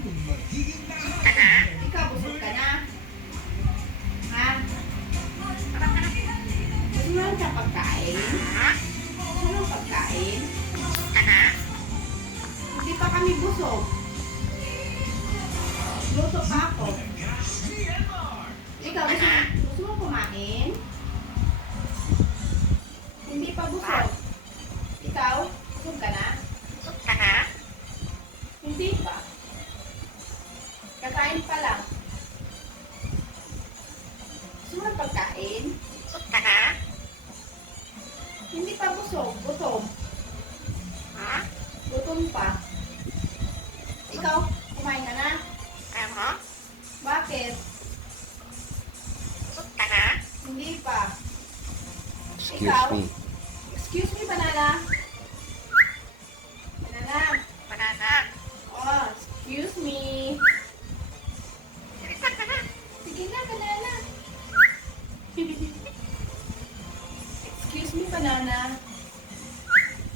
Ikaw, busog ka na? Ha? Gusto mo lang sa pagkain? Gusto mo lang pagkain? Hindi pa kami busog. Luto pa ako. Ikaw, gusto mo kumain? Hindi pa busog. Ikaw, busog ka na? Hindi pa. Kakain pa lang. Gusto mo ng pagkain? Hindi pa busog. Gutom. Gutom pa. Ikaw, kumain ka na? Bakit? Hindi pa. Ikaw? Excuse me. Excuse me, banana. Banana. Oh, excuse me. Sige na, banana. Excuse me, banana.